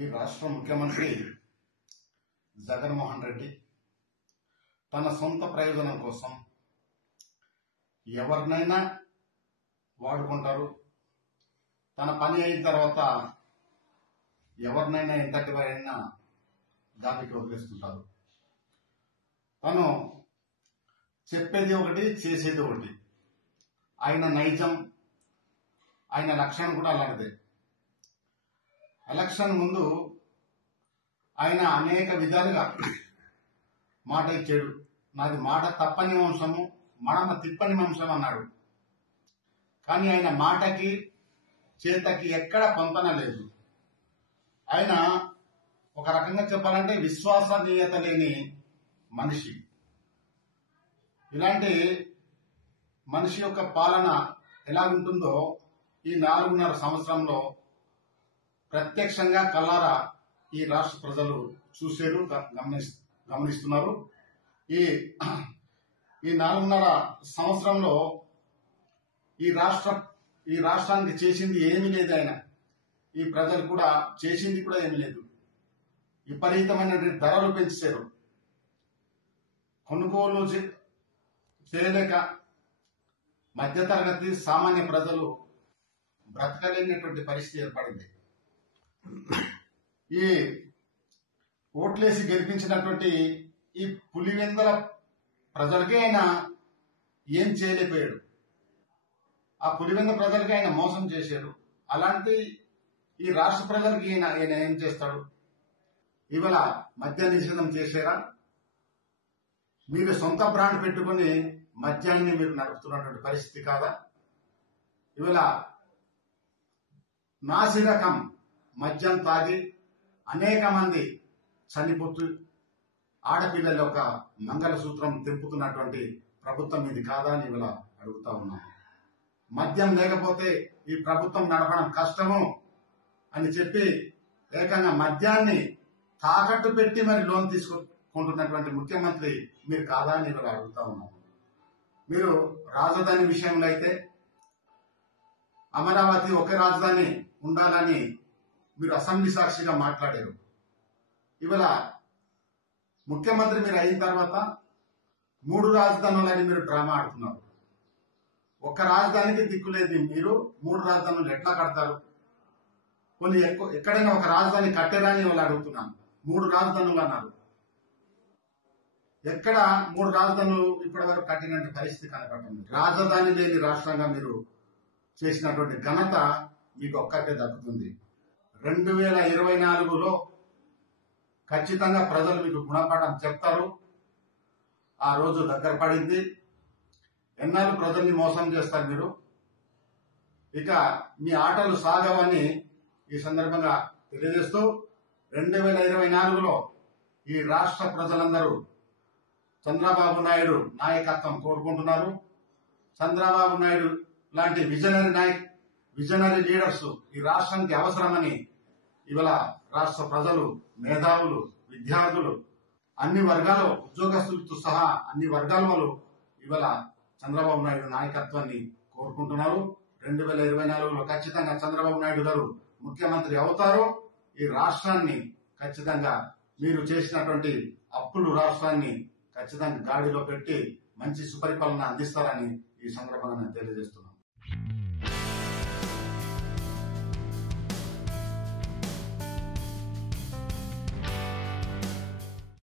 ఈ రాష్ట్ర ముఖ్యమంత్రి జగన్మోహన్ రెడ్డి తన సొంత ప్రయోజనం కోసం ఎవరినైనా వాడుకుంటారు. తన పని అయిన తర్వాత ఎవరినైనా ఎంతటి వారైనా దానికి వదిలేస్తుంటారు. తను చెప్పేది ఒకటి, చేసేది ఒకటి. ఆయన నైజం, ఆయన లక్షణం కూడా అలాంటిదే. ఎలక్షన్ ముందు ఆయన అనేక విధాలుగా మాట ఇచ్చాడు. నాది మాట తప్పని వంశము, మడమ తిప్పని వంశం అన్నాడు. కానీ ఆయన మాటకి చేతకి ఎక్కడ పొంతన లేదు. ఆయన ఒక రకంగా చెప్పాలంటే విశ్వసనీయత లేని మనిషి. ఇలాంటి మనిషి యొక్క పాలన ఎలా ఉంటుందో ఈ 4.5 సంవత్సరంలో ప్రత్యక్షంగా కల్లారా ఈ రాష్ట్ర ప్రజలు చూశారు, గమనిస్తున్నారు. ఈ 4.5 సంవత్సరంలో ఈ రాష్ట్రానికి చేసింది ఏమీ లేదు. ఆయన ఈ ప్రజలు కూడా చేసింది కూడా ఏమీ లేదు. విపరీతమైన ధరలు పెంచారు. కొనుగోలు చేయలేక మధ్యతరగతి సామాన్య ప్రజలు బ్రతకలేనటువంటి పరిస్థితి ఏర్పడింది. ఈ ఓట్లేసి గెలిపించినటువంటి ఈ పులివెందుల ప్రజలకే ఆయన ఏం చేయలేకపోయాడు. ఆ పులివెందుల ప్రజలకి ఆయన మోసం చేశాడు. అలాంటి ఈ రాష్ట్ర ప్రజలకి ఆయన ఏం చేస్తాడు? ఇవాళ మద్య నిషేధం చేశారా? మీరు సొంత బ్రాండ్ పెట్టుకుని మద్యాన్ని మీరు నడుపుతున్నటువంటి పరిస్థితి కాదా? ఇవాళ నాసి రకం మద్యం తాగి అనేక మంది చనిపోతూ ఆడపిల్లల యొక్క మంగళసూత్రం తెంపుతున్నటువంటి ప్రభుత్వం ఇది కాదా అని ఇవాళ అడుగుతా ఉన్నాం. మద్యం లేకపోతే ఈ ప్రభుత్వం నడపడం కష్టము అని చెప్పి ఏకంగా మద్యాన్ని తాకట్టు పెట్టి మరి లోన్ తీసుకుంటున్నటువంటి ముఖ్యమంత్రి మీరు కాదా అని ఇవాళ అడుగుతా ఉన్నాం. మీరు రాజధాని విషయంలో అయితే అమరావతి ఒకే రాజధాని ఉండాలని మీరు అసెంబ్లీ సాక్షిగా మాట్లాడారు. ఇవాళ ముఖ్యమంత్రి మీరు అయిన తర్వాత 3 రాజధానులని మీరు డ్రామా ఆడుతున్నారు. ఒక్క రాజధానికి దిక్కులేదు. మీరు 3 రాజధానులు ఎట్లా కడతారు? కొన్ని ఎక్కడైనా ఒక రాజధాని కట్టారా అని వాళ్ళు అడుగుతున్నాను. 3 రాజధానులు అన్నారు. ఎక్కడ 3 రాజధానులు ఇప్పటి వరకు కట్టినటువంటి పరిస్థితి కనపడుతుంది. రాజధాని లేని రాష్ట్రంగా మీరు చేసినటువంటి ఘనత మీకు ఒక్కటే దక్కుతుంది. 2024లో ఖచ్చితంగా ప్రజలు మీకు గుణపాఠం చెప్తారు. ఆ రోజు దగ్గర పడింది. ఎన్నాళ్ళు ప్రజల్ని మోసం చేస్తారు మీరు? ఇక మీ ఆటలు సాగవని ఈ సందర్భంగా తెలియజేస్తూ 2024లో ఈ రాష్ట్ర ప్రజలందరూ చంద్రబాబు నాయుడు నాయకత్వం కోరుకుంటున్నారు. చంద్రబాబు నాయుడు లాంటి విజనరీ లీడర్స్ ఈ రాష్ట్రానికి అవసరమని ఇవాళ రాష్ట్ర ప్రజలు, మేధావులు, విద్యార్థులు, అన్ని వర్గాల ఉద్యోగస్తులతో సహా అన్ని వర్గాల వాళ్ళు ఇవాళ చంద్రబాబు నాయుడు నాయకత్వాన్ని కోరుకుంటున్నారు. 2024లో ఖచ్చితంగా చంద్రబాబు నాయుడు గారు ముఖ్యమంత్రి అవుతారు. ఈ రాష్ట్రాన్ని ఖచ్చితంగా మీరు చేసినటువంటి అప్పులు రాష్ట్రాన్ని ఖచ్చితంగా గాడిలో పెట్టి మంచి సుపరిపాలన అందిస్తారని ఈ సందర్భంగా నేను తెలియజేస్తున్నాను.